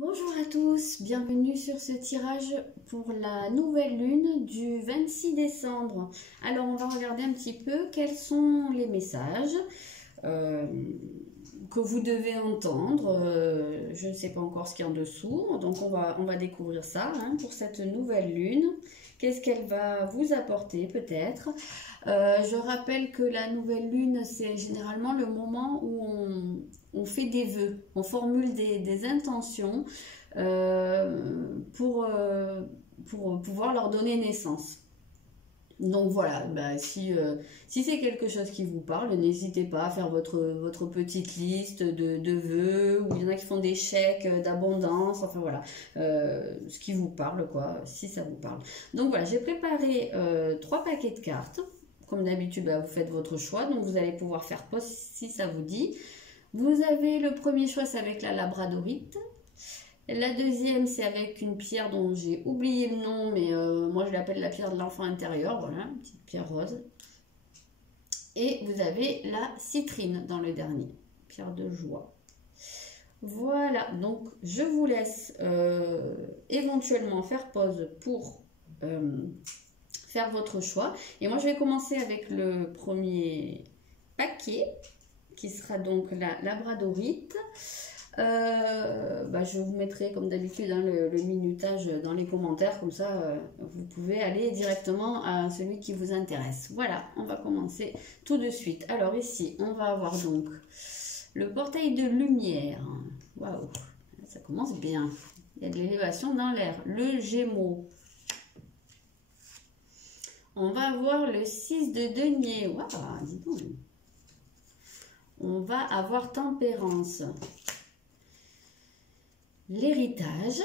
Bonjour à tous, bienvenue sur ce tirage pour la nouvelle lune du 26 décembre. Alors on va regarder un petit peu quels sont les messages que vous devez entendre. Je ne sais pas encore ce qu'il y a en dessous, donc on va découvrir ça pour cette nouvelle lune. Qu'est-ce qu'elle va vous apporter peut-être? Je rappelle que la nouvelle lune, c'est généralement le moment où on fait des vœux, on formule des intentions pour pouvoir leur donner naissance. Donc voilà, si c'est quelque chose qui vous parle, n'hésitez pas à faire votre petite liste de vœux, ou il y en a qui font des chèques d'abondance, enfin voilà, ce qui vous parle quoi, si ça vous parle. Donc voilà, j'ai préparé 3 paquets de cartes. Comme d'habitude, vous faites votre choix, donc vous allez pouvoir faire pause si ça vous dit. Vous avez le premier choix, c'est avec la labradorite. La deuxième, c'est avec une pierre dont j'ai oublié le nom, mais moi je l'appelle la pierre de l'enfant intérieur, voilà, une petite pierre rose. Et vous avez la citrine dans le dernier, pierre de joie. Voilà, donc je vous laisse éventuellement faire pause pour faire votre choix. Et moi je vais commencer avec le premier paquet, qui sera donc la labradorite. Je vous mettrai comme d'habitude le minutage dans les commentaires, comme ça vous pouvez aller directement à celui qui vous intéresse. Voilà, on va commencer tout de suite. Alors ici, on va avoir donc le portail de lumière. Waouh, ça commence bien. Il y a de l'élévation dans l'air. Le Gémeaux. On va avoir le 6 de denier. Waouh, dis donc. On va avoir Tempérance. L'héritage,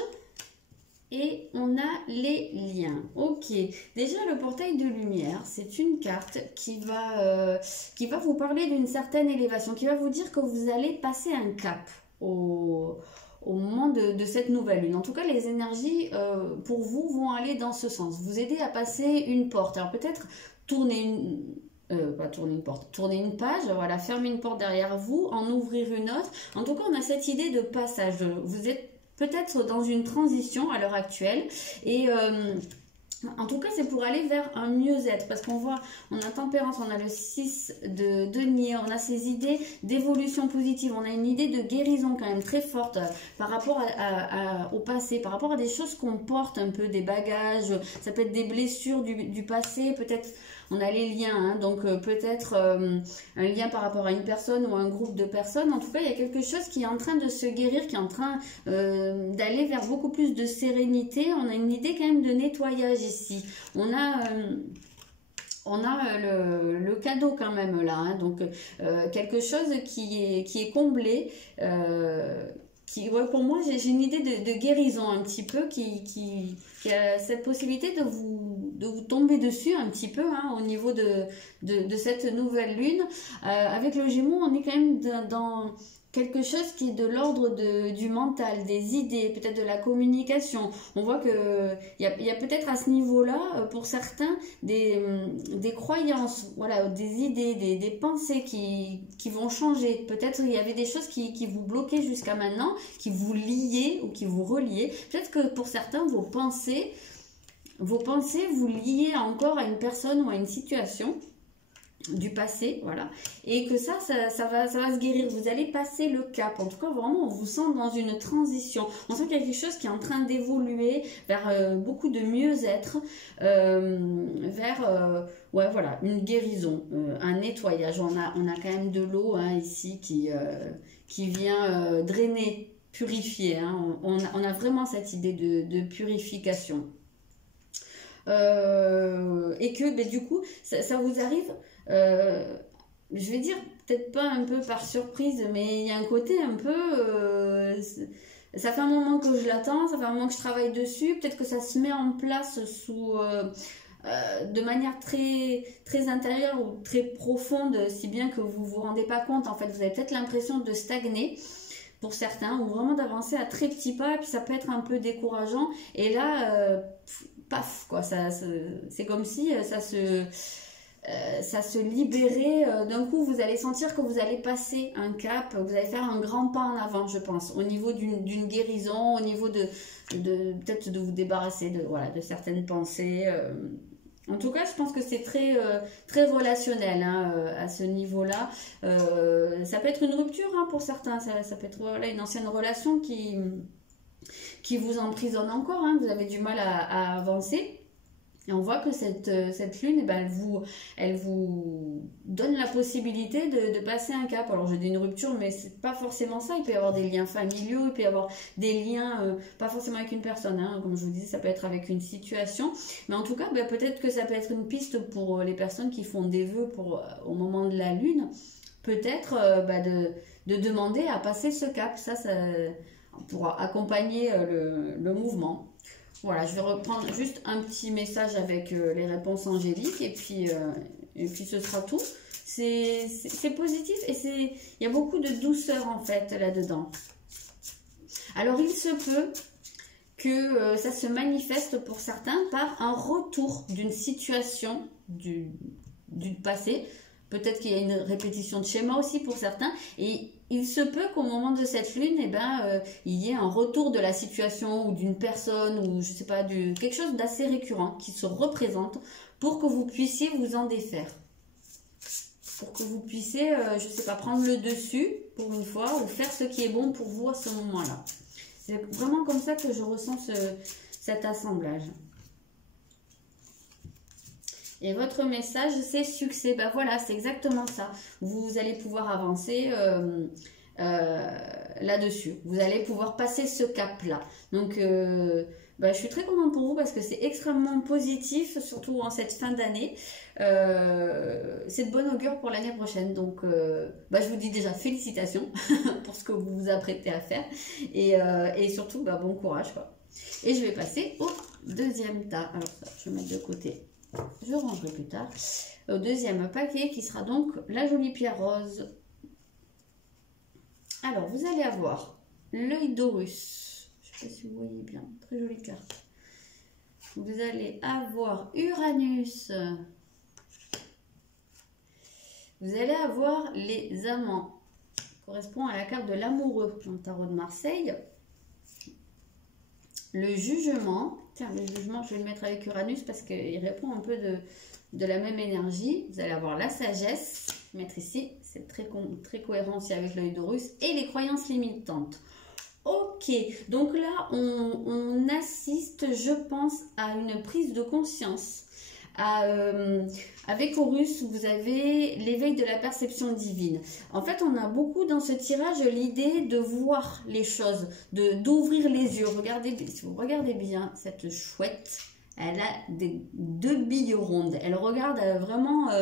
et on a les liens. Ok, déjà le portail de lumière, c'est une carte qui va vous parler d'une certaine élévation, qui va vous dire que vous allez passer un cap au moment de cette nouvelle lune. En tout cas, les énergies pour vous vont aller dans ce sens, vous aider à passer une porte. Alors peut-être tourner tourner une page, voilà, fermer une porte derrière vous, en ouvrir une autre. En tout cas, on a cette idée de passage. Vous êtes peut-être dans une transition à l'heure actuelle, et en tout cas c'est pour aller vers un mieux-être, parce qu'on voit, on a Tempérance, on a le 6 de denier, on a ces idées d'évolution positive, on a une idée de guérison quand même très forte par rapport au passé, par rapport à des choses qu'on porte un peu, des bagages, ça peut être des blessures du passé, peut-être. On a les liens, donc peut-être un lien par rapport à une personne ou un groupe de personnes. En tout cas, il y a quelque chose qui est en train de se guérir, qui est en train d'aller vers beaucoup plus de sérénité. On a une idée quand même de nettoyage ici. On a le cadeau quand même là, donc quelque chose qui est comblé. Pour moi, j'ai une idée de guérison un petit peu qui a cette possibilité de vous tomber dessus un petit peu au niveau de cette nouvelle lune. Avec le Gémeaux, on est quand même dans quelque chose qui est de l'ordre du mental, des idées, peut-être de la communication. On voit qu'il y a peut-être à ce niveau-là, pour certains, des croyances, voilà, des idées, des pensées qui vont changer. Peut-être il y avait des choses qui vous bloquaient jusqu'à maintenant, qui vous liaient ou qui vous reliaient. Peut-être que pour certains, vos pensées vous liez encore à une personne ou à une situation du passé, voilà, et que ça va se guérir. Vous allez passer le cap. En tout cas, vraiment, on vous sent dans une transition. On sent qu'il y a quelque chose qui est en train d'évoluer vers beaucoup de mieux-être, vers ouais, voilà, une guérison, un nettoyage. On a quand même de l'eau ici qui vient drainer, purifier. On a vraiment cette idée de purification. Et que du coup, ça vous arrive. Je vais dire peut-être pas un peu par surprise, mais il y a un côté un peu ça fait un moment que je l'attends, ça fait un moment que je travaille dessus, peut-être que ça se met en place de manière très, très intérieure ou très profonde, si bien que vous vous rendez pas compte. En fait, vous avez peut-être l'impression de stagner pour certains, ou vraiment d'avancer à très petits pas, et puis ça peut être un peu décourageant, et là paf quoi, c'est comme si ça se ça se libérer. D'un coup, vous allez sentir que vous allez passer un cap, vous allez faire un grand pas en avant, je pense, au niveau d'une guérison, au niveau de peut-être de vous débarrasser voilà, de certaines pensées. En tout cas, je pense que c'est très relationnel hein, à ce niveau-là. Ça peut être une rupture hein, pour certains, ça peut être voilà, une ancienne relation qui vous emprisonne encore, hein, vous avez du mal à avancer. Et on voit que cette lune, eh ben, elle vous donne la possibilité de passer un cap. Alors je dis une rupture, mais c'est pas forcément ça. Il peut y avoir des liens familiaux, il peut y avoir des liens, pas forcément avec une personne, hein, comme je vous disais, ça peut être avec une situation. Mais en tout cas, ben, peut-être que ça peut être une piste pour les personnes qui font des vœux au moment de la lune. Peut-être de demander à passer ce cap. Ça pour accompagner le mouvement. Voilà, je vais reprendre juste un petit message avec les réponses angéliques et puis ce sera tout. C'est positif et il y a beaucoup de douceur en fait là-dedans. Alors il se peut que ça se manifeste pour certains par un retour d'une situation du passé. Peut-être qu'il y a une répétition de schéma aussi pour certains. Et il se peut qu'au moment de cette lune, eh ben, il y ait un retour de la situation ou d'une personne ou je sais pas, quelque chose d'assez récurrent qui se représente pour que vous puissiez vous en défaire. Pour que vous puissiez, je sais pas, prendre le dessus pour une fois ou faire ce qui est bon pour vous à ce moment-là. C'est vraiment comme ça que je ressens cet assemblage. Et votre message, c'est succès. Ben voilà, c'est exactement ça. Vous allez pouvoir avancer là-dessus. Vous allez pouvoir passer ce cap-là. Donc, je suis très contente pour vous parce que c'est extrêmement positif, surtout en cette fin d'année. C'est de bonne augure pour l'année prochaine. Donc, je vous dis déjà félicitations pour ce que vous vous apprêtez à faire. Et surtout, bon courage, quoi. Et je vais passer au deuxième tas. Alors ça, je vais mettre de côté. Je rangerai plus tard. Au deuxième paquet qui sera donc la jolie pierre rose. Alors, vous allez avoir l'œil d'Horus. Je ne sais pas si vous voyez bien. Très jolie carte. Vous allez avoir Uranus. Vous allez avoir les amants. Ça correspond à la carte de l'amoureux dans le tarot de Marseille. Le jugement. Tiens, le jugement, je vais le mettre avec Uranus parce qu'il répond un peu de la même énergie. Vous allez avoir la sagesse, je vais mettre ici, c'est très cohérent aussi avec l'œil d'Horus, et les croyances limitantes. Ok, donc là, on assiste, je pense, à une prise de conscience. Avec Horus, vous avez l'éveil de la perception divine. En fait, on a beaucoup dans ce tirage l'idée de voir les choses, d'ouvrir les yeux. Regardez, si vous regardez bien cette chouette, elle a deux billes rondes. Elle regarde vraiment,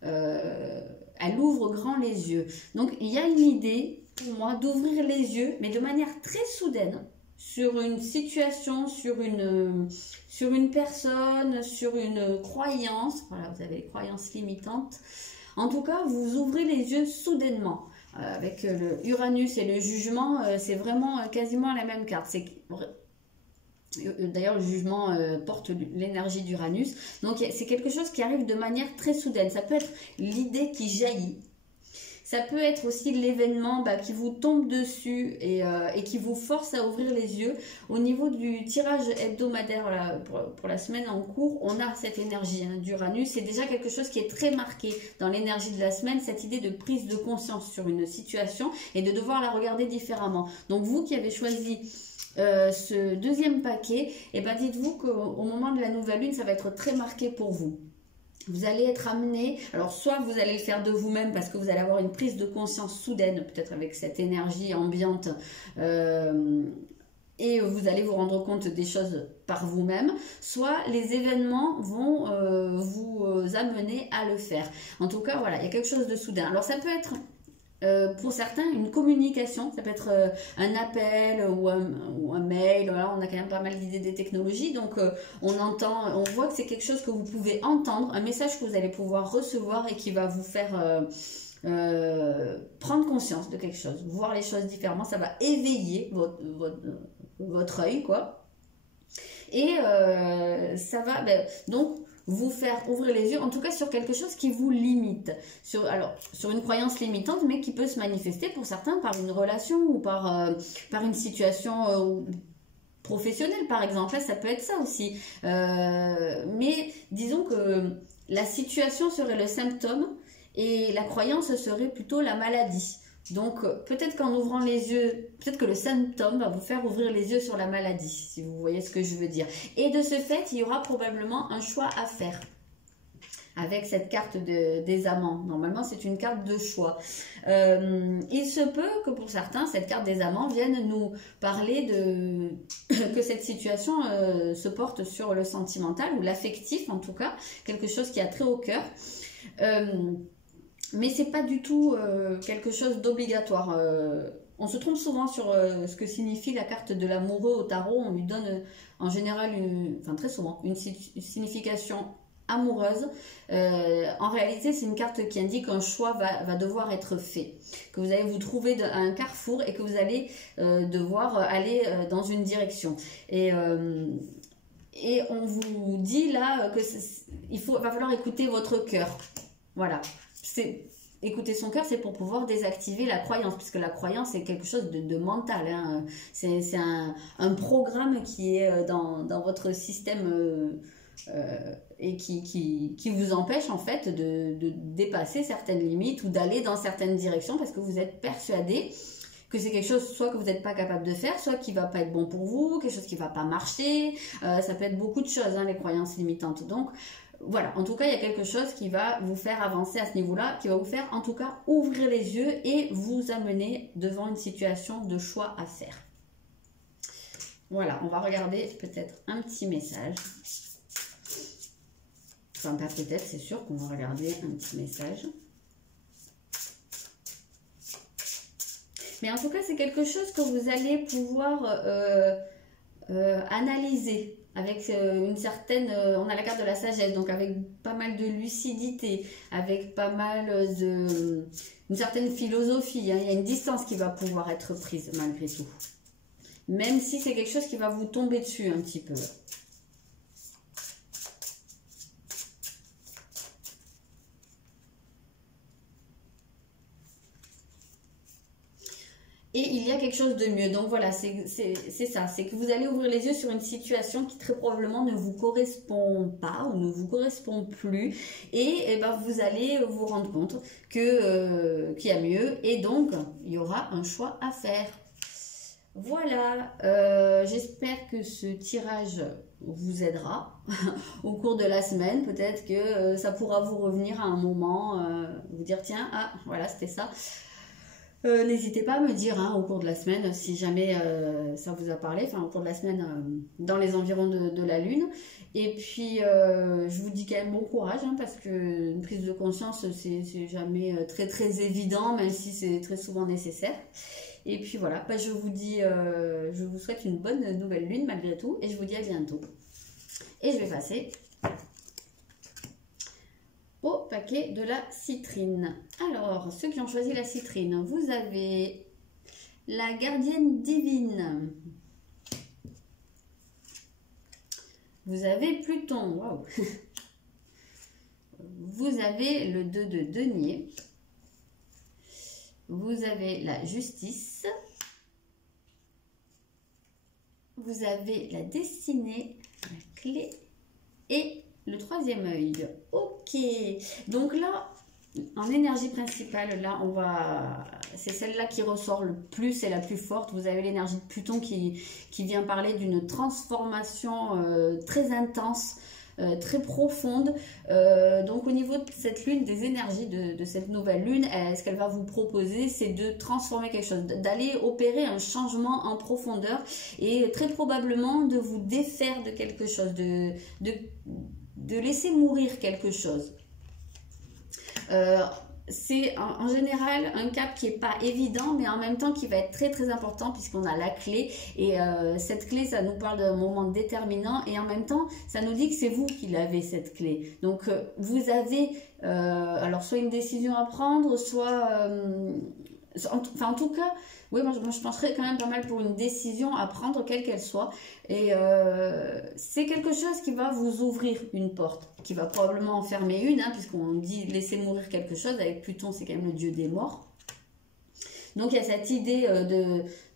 elle ouvre grand les yeux. Donc, il y a une idée, pour moi, d'ouvrir les yeux, mais de manière très soudaine, sur une situation, sur une personne, sur une croyance. Voilà, vous avez les croyances limitantes. En tout cas, vous ouvrez les yeux soudainement. Avec le Uranus et le jugement, c'est vraiment quasiment la même carte. D'ailleurs, le jugement porte l'énergie d'Uranus. Donc, c'est quelque chose qui arrive de manière très soudaine. Ça peut être l'idée qui jaillit. Ça peut être aussi l'événement qui vous tombe dessus et qui vous force à ouvrir les yeux. Au niveau du tirage hebdomadaire là, pour la semaine en cours, on a cette énergie d'Uranus. C'est déjà quelque chose qui est très marqué dans l'énergie de la semaine, cette idée de prise de conscience sur une situation et de devoir la regarder différemment. Donc vous qui avez choisi ce deuxième paquet, dites-vous qu'au moment de la nouvelle lune, ça va être très marqué pour vous. Vous allez être amené, alors soit vous allez le faire de vous-même parce que vous allez avoir une prise de conscience soudaine, peut-être avec cette énergie ambiante, et vous allez vous rendre compte des choses par vous-même, soit les événements vont vous amener à le faire. En tout cas, voilà, il y a quelque chose de soudain. Alors ça peut être... pour certains, une communication, ça peut être un appel ou un mail. Voilà, on a quand même pas mal d'idées des technologies, donc on voit que c'est quelque chose que vous pouvez entendre, un message que vous allez pouvoir recevoir et qui va vous faire prendre conscience de quelque chose, voir les choses différemment. Ça va éveiller votre œil, quoi. Et ça va, donc vous faire ouvrir les yeux, en tout cas sur quelque chose qui vous limite. Alors, sur une croyance limitante, mais qui peut se manifester pour certains par une relation ou par une situation professionnelle, par exemple. Là, ça peut être ça aussi. Mais disons que la situation serait le symptôme et la croyance serait plutôt la maladie. Donc, peut-être qu'en ouvrant les yeux, peut-être que le symptôme va vous faire ouvrir les yeux sur la maladie, si vous voyez ce que je veux dire. Et de ce fait, il y aura probablement un choix à faire avec cette carte des amants. Normalement, c'est une carte de choix. Il se peut que pour certains, cette carte des amants vienne nous parler que cette situation se porte sur le sentimental ou l'affectif, en tout cas, quelque chose qui a trait au cœur. Mais c'est pas du tout quelque chose d'obligatoire. On se trompe souvent sur ce que signifie la carte de l'amoureux au tarot. On lui donne en général, très souvent, une signification amoureuse. En réalité, c'est une carte qui indique qu'un choix va devoir être fait. Que vous allez vous trouver à un carrefour et que vous allez devoir aller dans une direction. Et on vous dit là que va falloir écouter votre cœur. Voilà. Écouter son cœur, c'est pour pouvoir désactiver la croyance, puisque la croyance c'est quelque chose de mental, hein. C'est un programme qui est dans votre système et qui vous empêche en fait de dépasser certaines limites ou d'aller dans certaines directions parce que vous êtes persuadé que c'est quelque chose soit que vous n'êtes pas capable de faire, soit qui va pas être bon pour vous, quelque chose qui va pas marcher. Ça peut être beaucoup de choses, hein, les croyances limitantes. Donc voilà, en tout cas, il y a quelque chose qui va vous faire avancer à ce niveau-là, qui va vous faire en tout cas ouvrir les yeux et vous amener devant une situation de choix à faire. Voilà, on va regarder peut-être un petit message. Enfin, pas peut-être, c'est sûr qu'on va regarder un petit message. Mais en tout cas, c'est quelque chose que vous allez pouvoir analyser. Avec une certaine, on a la carte de la sagesse, donc avec pas mal de lucidité, avec pas mal une certaine philosophie, hein. Il y a une distance qui va pouvoir être prise malgré tout. Même si c'est quelque chose qui va vous tomber dessus un petit peu. Et il y a quelque chose de mieux. Donc voilà, c'est ça. C'est que vous allez ouvrir les yeux sur une situation qui très probablement ne vous correspond pas ou ne vous correspond plus. Et ben, vous allez vous rendre compte qu'il y a mieux. Et donc, il y aura un choix à faire. Voilà. J'espère que ce tirage vous aidera au cours de la semaine. Peut-être que ça pourra vous revenir à un moment, vous dire tiens, ah voilà, c'était ça. N'hésitez pas à me dire au cours de la semaine si jamais ça vous a parlé, enfin au cours de la semaine dans les environs de la lune. Et puis je vous dis quand même bon courage, parce que une prise de conscience c'est jamais très très évident, même si c'est très souvent nécessaire. Et puis voilà, je vous dis, je vous souhaite une bonne nouvelle lune malgré tout, et je vous dis à bientôt. Et je vais passer au paquet de la citrine. Alors, ceux qui ont choisi la citrine, vous avez la gardienne divine. Vous avez Pluton, waouh. Vous avez le 2 de denier. Vous avez la justice. Vous avez la destinée, la clé et le troisième œil. Ok, donc là, en énergie principale, là, c'est celle-là qui ressort le plus, c'est la plus forte. Vous avez l'énergie de Pluton qui vient parler d'une transformation très intense, très profonde. Donc au niveau de cette lune, des énergies de cette nouvelle lune, ce qu'elle va vous proposer, c'est de transformer quelque chose, d'aller opérer un changement en profondeur et très probablement de vous défaire de quelque chose, de laisser mourir quelque chose. C'est en général un cap qui n'est pas évident, mais en même temps qui va être très très important puisqu'on a la clé. Et cette clé, ça nous parle d'un moment déterminant et en même temps, ça nous dit que c'est vous qui l'avez cette clé. Donc vous avez alors soit une décision à prendre, soit Enfin, en tout cas, oui, moi je pencherais quand même pas mal pour une décision à prendre, quelle qu'elle soit. Et c'est quelque chose qui va vous ouvrir une porte, qui va probablement en fermer une, hein, puisqu'on dit laisser mourir quelque chose. Avec Pluton, c'est quand même le dieu des morts. Donc il y a cette idée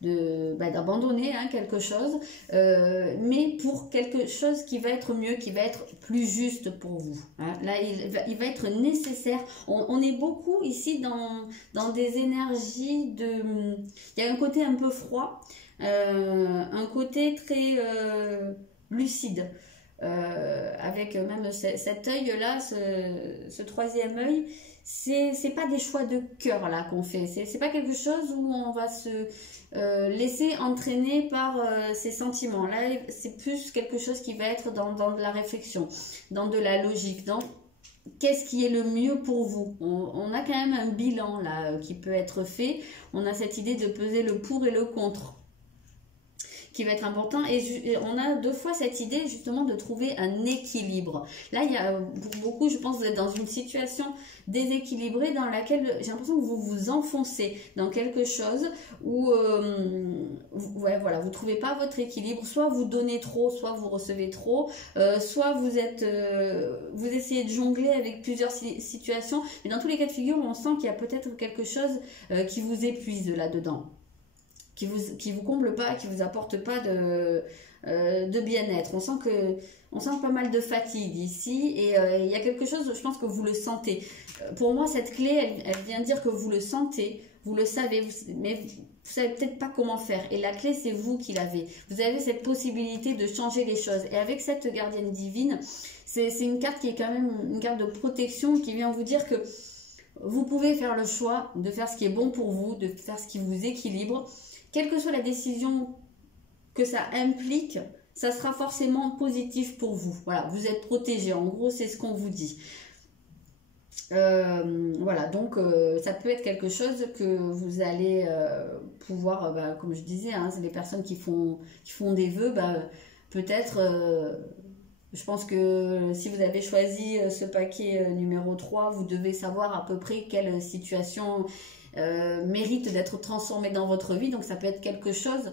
d'abandonner quelque chose, mais pour quelque chose qui va être mieux, qui va être plus juste pour vous. Hein. Là, il va être nécessaire. On est beaucoup ici dans des énergies de... Il y a un côté un peu froid, un côté très lucide. Avec même cet œil-là, ce troisième œil, c'est pas des choix de cœur là qu'on fait, c'est pas quelque chose où on va se laisser entraîner par ses sentiments. Là, c'est plus quelque chose qui va être dans de la réflexion, dans de la logique, dans qu'est-ce qui est le mieux pour vous. On a quand même un bilan là qui peut être fait, on a cette idée de peser le pour et le contre qui va être important, et on a deux fois cette idée justement de trouver un équilibre. Là, il y a pour beaucoup, je pense, vous êtes dans une situation déséquilibrée dans laquelle j'ai l'impression que vous vous enfoncez dans quelque chose où ouais, voilà, vous trouvez pas votre équilibre, soit vous donnez trop, soit vous recevez trop, soit vous essayez de jongler avec plusieurs situations, mais dans tous les cas de figure, on sent qu'il y a peut-être quelque chose qui vous épuise là-dedans, qui vous comble pas, qui vous apporte pas de bien-être. On sent pas mal de fatigue ici, et il y a quelque chose, je pense que vous le sentez. Pour moi, cette clé, elle vient dire que vous le sentez, vous le savez, mais vous savez peut-être pas comment faire. Et la clé, c'est vous qui l'avez. Vous avez cette possibilité de changer les choses. Et avec cette gardienne divine, c'est une carte qui est quand même une carte de protection, qui vient vous dire que vous pouvez faire le choix de faire ce qui est bon pour vous, de faire ce qui vous équilibre. Quelle que soit la décision que ça implique, ça sera forcément positif pour vous. Voilà, vous êtes protégé. En gros, c'est ce qu'on vous dit. Voilà, donc ça peut être quelque chose que vous allez pouvoir, comme je disais, hein, c'est les personnes qui font des vœux, peut-être, je pense que si vous avez choisi ce paquet numéro 3, vous devez savoir à peu près quelle situation mérite d'être transformée dans votre vie. Donc ça peut être quelque chose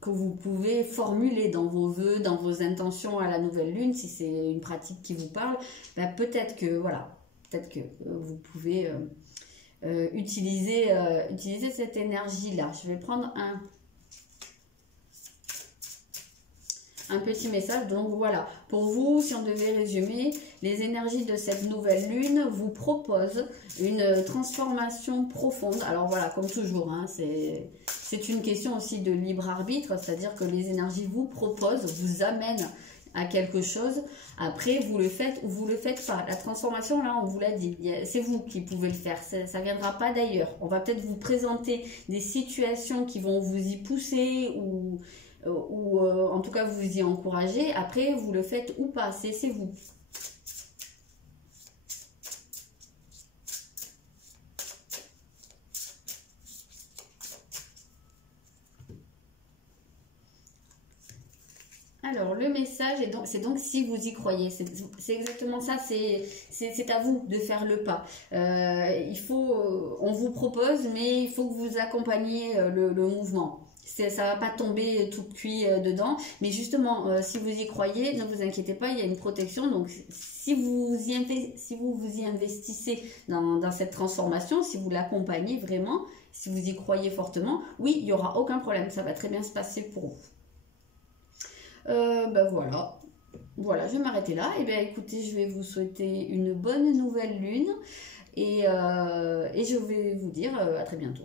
que vous pouvez formuler dans vos vœux, dans vos intentions à la nouvelle lune, si c'est une pratique qui vous parle. Peut-être que voilà, peut-être que vous pouvez utiliser cette énergie-là. Je vais prendre un petit message. Donc voilà, pour vous, si on devait résumer, les énergies de cette nouvelle lune vous proposent une transformation profonde. Alors voilà, comme toujours, hein, c'est une question aussi de libre arbitre, c'est-à-dire que les énergies vous proposent, vous amènent à quelque chose. Après, vous le faites ou vous le faites pas. La transformation, là, on vous l'a dit, c'est vous qui pouvez le faire, ça ne viendra pas d'ailleurs. On va peut-être vous présenter des situations qui vont vous y pousser ou en tout cas vous y encouragez. Après, vous le faites ou pas, c'est vous. Alors, le message, c'est donc si vous y croyez, c'est exactement ça, c'est à vous de faire le pas. On vous propose, mais il faut que vous accompagniez le mouvement. Ça va pas tomber tout cuit dedans, mais justement, si vous y croyez, ne vous inquiétez pas, il y a une protection. Donc, si vous y investissez dans cette transformation, si vous l'accompagnez vraiment, si vous y croyez fortement, oui, il n'y aura aucun problème, ça va très bien se passer pour vous. Voilà, je vais m'arrêter là. Et bien écoutez, je vais vous souhaiter une bonne nouvelle lune et je vais vous dire à très bientôt.